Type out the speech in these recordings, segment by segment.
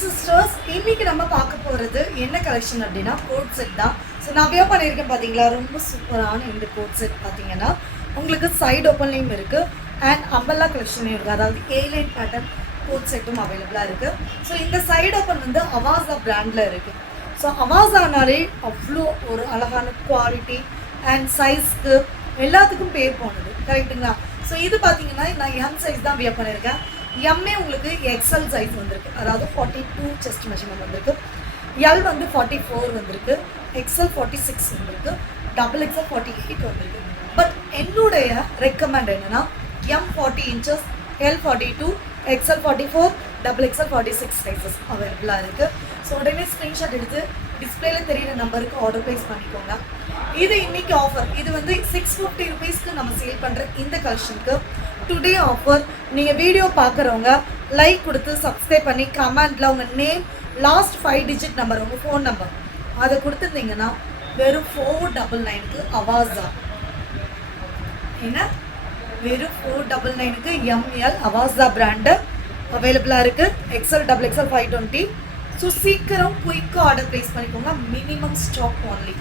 Sisters, இன்னைக்கு நம்ம பார்க்க போகிறது என்ன கலெக்ஷன் அப்படின்னா கோட் செட் தான். ஸோ நான் வியர் பண்ணியிருக்கேன் பார்த்தீங்களா, ரொம்ப சூப்பரான இந்த கோட் செட் பார்த்தீங்கன்னா உங்களுக்கு சைடு ஓப்பன்லேயும் இருக்குது அண்ட் அம்பல்லா கலெக்ஷன்லையும் இருக்குது. அதாவது ஏலைன் பேட்டர்ன் கோட் செட்டும் அவைலபிளாக இருக்குது. ஸோ இந்த சைடு ஓப்பன் வந்து அவாசா பிராண்டில் இருக்குது. ஸோ அவாசானாலே அவ்வளோ ஒரு அழகான குவாலிட்டி அண்ட் சைஸ்க்கு எல்லாத்துக்கும் பே போனது, கரெக்டுங்களா? ஸோ இது பார்த்தீங்கன்னா நான் எம் சைஸ் தான் வியர் பண்ணியிருக்கேன். எம்ஏ உங்களுக்கு எக்ஸ்எல் சைஸ் வந்திருக்கு, அதாவது 42 செஸ்ட் மெஷர்மெண்ட் வந்திருக்கு. எல் வந்து 44 வந்திருக்கு, எக்ஸ்எல் 46 வந்திருக்கு, டபுள் எக்ஸ்எல் 48 வந்திருக்கு. பட் என்னுடைய ரெக்கமெண்ட் என்னன்னா M 40 inches, L 42, XL 44, double XL 46 sizes அவைலபிளாக இருக்குது. ஸோ உடனே ஸ்க்ரீன்ஷாட் எடுத்து டிஸ்பிளேல தெரியிற நம்பருக்கு ஆர்டர் ப்ளேஸ் பண்ணிக்கோங்க. இது இன்னைக்கு ஆஃபர். இது வந்து 650 ருபீஸ்க்கு நம்ம சேல் பண்ணுற இந்த கலெக்ஷனுக்கு டுடே ஆஃபர். நீங்கள் வீடியோ பார்க்குறவங்க லைக் கொடுத்து சப்ஸ்கிரைப் பண்ணி கமெண்டில் உங்கள் நேம், லாஸ்ட் 5 டிஜிட் நம்பர், உங்கள் ஃபோன் நம்பர் அதை கொடுத்துருந்தீங்கன்னா வெறும் 499க்கு அவாசா, ஏன்னா வெறும் 499க்கு எம்எல் அவாசா பிராண்டு அவைலபிளாக இருக்குது. XL, double XL 520. ஸோ சீக்கிரம் குயிக்காக ஆர்டர் ப்ளேஸ் பண்ணிக்கோங்க. Minimum stock only.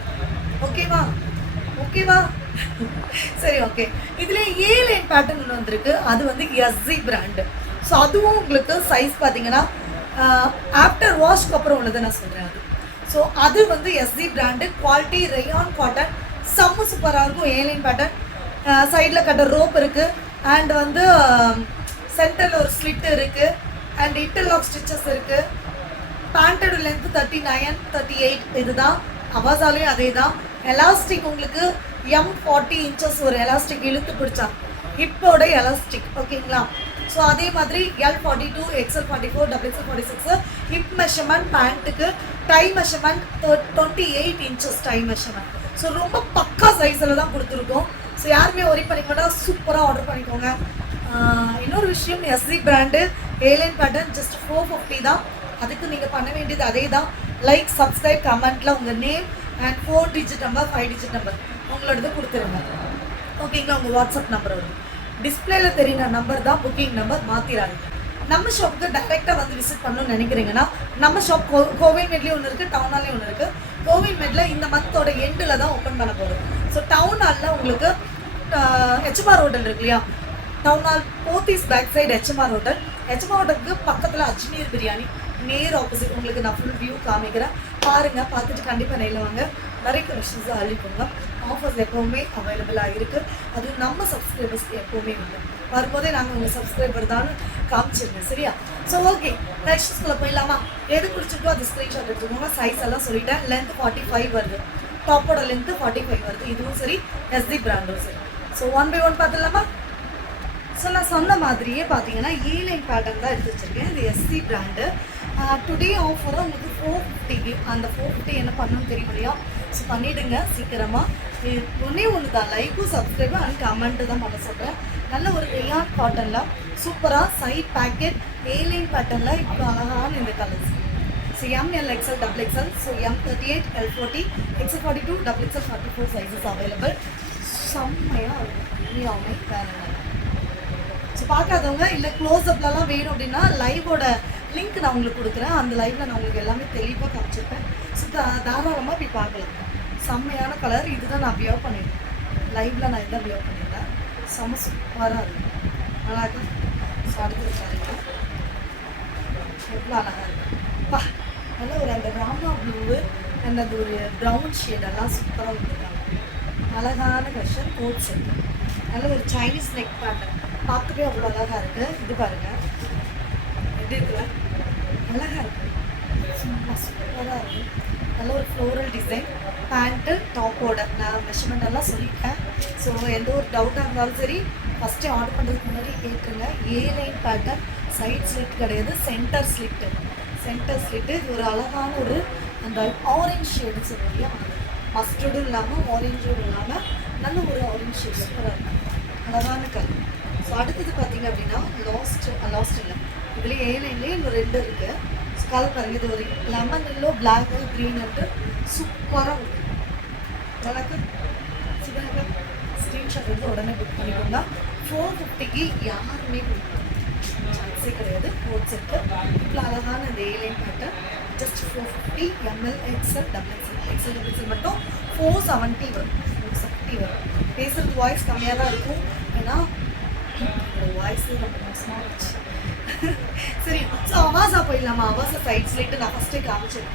ஓகேவா? சரி, ஓகே. இதில் ஏலைன் பேட்டர்ன் ஒன்று வந்திருக்கு, அது வந்து எஸ்ஸி பிராண்டு. ஸோ அதுவும் உங்களுக்கு சைஸ் பார்த்தீங்கன்னா ஆஃப்டர் வாஷ்க்கு அப்புறம் உள்ளதை நான் சொல்கிறேன். அது ஸோ அது வந்து SC brand, quality rayon cotton, செம்ம சூப்பராக இருக்கும். ஏலைன் பேட்டர்ன், சைடில் கட்ட ரோப் இருக்குது அண்ட் வந்து சென்டரில் ஒரு ஸ்லிட் இருக்குது அண்ட் இன்டர்லாக் ஸ்டிச்சஸ் இருக்குது. பேண்டோட லென்த்து 39, 38. இதுதான் அவாசாலையும் அதே தான். எலாஸ்டிக் உங்களுக்கு M40 இன்ச்சஸ் ஒரு எலாஸ்டிக் இழுத்து பிடிச்சா இப்போட எலாஸ்டிக், ஓகேங்களா? ஸோ அதே மாதிரி L42, XL 44, double XL 46. Hip measurement, பேண்ட்டுக்கு thigh measurement 28 inches thigh measurement. So ரொம்ப பக்கா சைஸில் தான் கொடுத்துருக்கோம். ஸோ யாருமே ஒரி பண்ணிக்கோங்க, சூப்பராக ஆர்டர் பண்ணிக்கோங்க. இன்னொரு விஷயம், SC brand A line pattern just 450 தான். அதுக்கு நீங்கள் பண்ண வேண்டியது அதே தான். லைக், சப்ஸ்கிரைப், கமெண்ட்டில் உங்கள் name and 4 digit number, 5 digit number உங்களோடது கொடுத்துருங்க, ஓகேங்களா? உங்கள் வாட்ஸ்அப் நம்பர் வரும். டிஸ்பிளேல தெரியுற நம்பர் தான் புக்கிங் நம்பர், மாற்றிடாங்க. நம்ம ஷாப்புக்கு டைரெக்டாக வந்து விசிட் பண்ணணும்னு நினைக்கிறீங்கன்னா நம்ம ஷாப் கோவில்மேட்லேயும் ஒன்று இருக்குது, டவுன் ஹால்லேயும் ஒன்று இருக்குது. கோவில்மேட்டில் இந்த மந்தோட எண்டில் தான் ஓப்பன் பண்ண போகிறோம். ஸோ டவுன் ஹாலில் உங்களுக்கு HMR ஹோட்டல் இருக்கு இல்லையா, town hall Pothys back side HMR hotel. HMR ஹோட்டலுக்கு பக்கத்தில் அஜ்மீர் பிரியாணி நேர் ஆப்போசிட். உங்களுக்கு நான் ஃபுல் வியூ காமிக்கிறேன், பாருங்கள். பார்த்துட்டு கண்டிப்பாக நெய்யில் வாங்க. நிறைய கலெக்ஷன்ஸை அள்ளிக்கோங்க. ஆஃபர்ஸ் எப்போவுமே அவைலபிளாக இருக்குது. அதுவும் நம்ம சப்ஸ்கிரைபர்ஸ்க்கு எப்போவுமே உண்டு. வரும்போதே நாங்கள் உங்கள் சப்ஸ்கிரைபர் தான் காமிச்சிருங்க, சரியா? ஸோ ஓகே, கலெக்ஷன்ஸ்குள்ளே போயிடலாமா? எது பிடிச்சிருக்கோ அது ஸ்க்ரீன்ஷாட் எடுத்துக்கோங்க. சைஸ் எல்லாம் சொல்லிட்டேன். லென்த் 45 வருது, டாப்போட லென்த்து 45 வருது. இதுவும் சரி, எஸ்டி பிராண்டும் சரி. ஸோ 1 by 1 பார்த்துடலாமா? ஸோ நான் சொன்ன மாதிரியே பார்த்தீங்கன்னா ஏலைன் பேட்டர்ன் தான் எடுத்து வச்சுருக்கேன். இது எஸ்சி பிராண்டு. டுடே ஆஃபராக உங்களுக்கு 450. அந்த 450 என்ன பண்ணணும்னு தெரியும் இல்லையா? ஸோ பண்ணிவிடுங்க சீக்கிரமாக. ஒன்று தான், லைக்கும் சப்ஸ்கிரைபும் அண்ட் கமெண்ட்டு தான் பண்ண சொல்கிறேன். நல்ல ஒரு ரயான் காட்டனில் சூப்பராக சைட் பேக்கெட் ஏலைன் பேட்டர்னில் இப்போ அழகான இந்த colours. So ML, XL, double XL. So M38, L40, XL 42, double XL 44 sizes available. செம்மையாக இருக்கும், உண்மையாகவே வேறு. ஸோ பார்க்காதவங்க இல்லை க்ளோஸ்அப்லலாம் வேணும் அப்படின்னா லைவோட லிங்க் நான் உங்களுக்கு கொடுக்குறேன். அந்த லைவில் நான் உங்களுக்கு எல்லாமே தெளிவாக காமிச்சிருப்பேன். ஸோ தாராளமாக போய் பார்க்கலாம். செம்மையான கலர். இதுதான் நான் வியர் பண்ணியிருக்கேன். லைவில் நான் இதான் வியர் பண்ணியிருந்தேன். செம்ம சூப்பராக இருக்கும், நல்லா இருக்கும். ஸோ அடுத்தது பாருங்க, எவ்வளோ அழகாக இருக்கும். பா, நல்ல ஒரு அந்த ராமா ப்ளூவு அண்ட் அந்த ஒரு ப்ரௌன் ஷேடெல்லாம் சூப்பராக வந்துருக்காங்க. அழகான கலெக்ஷன், கோட் செட். நல்ல ஒரு சைனீஸ் நெக் பேட்டர்ன், பார்க்கவே அவ்வளோ அழகாக இருக்குது. இது பாருங்கள் எப்படி இருக்குல்ல, அழகாக இருக்குது, சும்மா சூப்பராக இருக்குது. நல்ல ஒரு ஃப்ளோரல் டிசைன். பேண்ட்டு டாப்போட நான் மெஷர்மெண்ட் எல்லாம் சொல்லிட்டேன். ஸோ எந்த ஒரு டவுட்டாக இருந்தாலும் சரி ஃபஸ்ட்டு ஆர்டர் பண்ணுறதுக்கு முன்னாடி கேட்குங்க. ஏலைன் பேட்டர்ன், சைட் ஸ்லிட் கிடையாது, சென்டர் ஸ்லிட்டு. Centre slit. இது ஒரு அழகான ஒரு அந்த ஆரஞ்ச் ஷேடுன்னு சொல்லுவோம் இல்லையா, மஸ்டர்டும் இல்லாமல் ஆரஞ்சும் இல்லாமல் நல்ல ஒரு ஆரஞ்ச் ஷேட் சூப்பராக இருக்கும், அழகான கலர். ஸோ அடுத்தது பார்த்தீங்க அப்படின்னா லாஸ்ட் இல்லை, இதுலேயே ஏலைன்லேயே இன்னும் 2 இருக்குது. ஸோ கலர் பாருங்கள், இது ஒரு lemon yellow, black, green and சூப்பராக இருக்கும். எனக்கு ஸ்க்ரீன்ஷாட் எடுத்து உடனே புக் பண்ணிக்கோங்க. 450க்கு யாருமே கொடுப்பாங்க. சான்ஸே கிடையாது. கோட் செட்டு இவ்வளோ அழகான இந்த airline pattern just 450 M L XL XL மட்டும் 470 வரும். 470 வரும். பேசுகிறது வாய்ஸ் கம்மியாக தான் இருக்கும், ஏன்னா வாய்ஸ் ரொம்ப மோசமாக வச்சு. சரி, ஸோ அவாசா போயிடலாமா? அவாசா சைட் ஸ்லிட்டு நான் ஃபஸ்ட்டே காமிச்சேன்,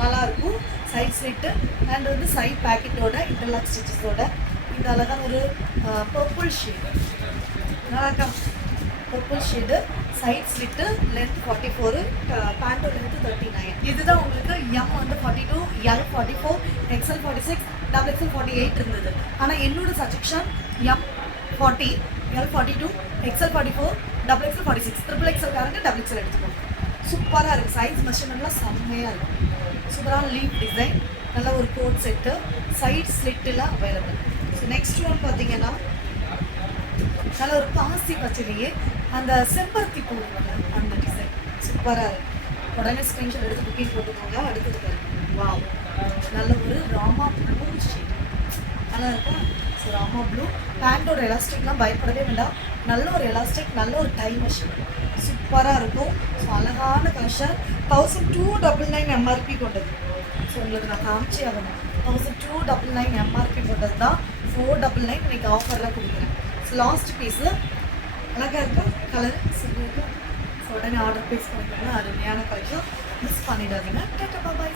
நல்லாயிருக்கும். சைட் ஸ்லிட்டு அண்ட் வந்து சைட் பேக்கெட்டோட இன்டர்லாக் ஸ்டிச்சஸோட இந்த அழகான ஒரு பர்பிள் ஷேடு, நல்லா இருக்கா? Purple shade, side slit, length 44, பேண்டோ லென்த் 39. இதுதான் உங்களுக்கு எம் வந்து 42, எல் 44, எக்ஸ்எல் 46, டபுள் எக்ஸ்எல் 48 இருந்தது. ஆனால் என்னோட suggestion M 40, L 42, XL 44, double XL 46, triple XL காரங்க டபுள் எக்ஸ்எல் எடுத்துக்கோங்க. சூப்பராக இருக்குது. சைஸ் மெஷர்மெண்ட்லாம் செம்மையாக இருக்கும். சூப்பரான லீப் டிசைன், நல்ல ஒரு கோட் செட்டு, சைட் ஸ்லிட்டில் அவைலபிள். ஸோ நெக்ஸ்ட் ஒன் பார்த்தீங்கன்னா நல்ல ஒரு பாசி பச்சையிலேயே அந்த செம்பருத்தி பூ அந்த டிசைன் சூப்பராக இருக்கும். உடனே ஸ்க்ரீன்ஷாட் எடுத்து புக்கிங் போட்டுக்கோங்க. அடுத்தது பாருங்க, வாவ், நல்ல ஒரு ராமா ப்ளூ ஷேட், நல்லா இருக்கா? ஸோ ராமா ப்ளூ, பேண்டோட எலாஸ்டிக்லாம் பயப்படவே வேண்டாம். நல்ல ஒரு எலாஸ்டிக், நல்ல ஒரு டை மெஷின், சூப்பராக இருக்கும். ஸோ அழகான கலெக்ஷன். 1299 எம்ஆர்பி கொண்டது. ஸோ உங்களுக்கு நான் காமிச்சே ஆகணும். 1299 எம்ஆர்பி கொண்டது தான் 499 இன்னைக்கு ஆஃபரில் கொடுக்குறேன். ஸோ லாஸ்ட் பீஸு அழகாக இருக்கும், கலர் சூப்பராக. ஸோ உடனே ஆர்டர் ப்ளேஸ் பண்ணிக்கோங்க. அருமையான கலெக்ஷன், மிஸ் பண்ணிடாதீங்க. டாடா பாய்.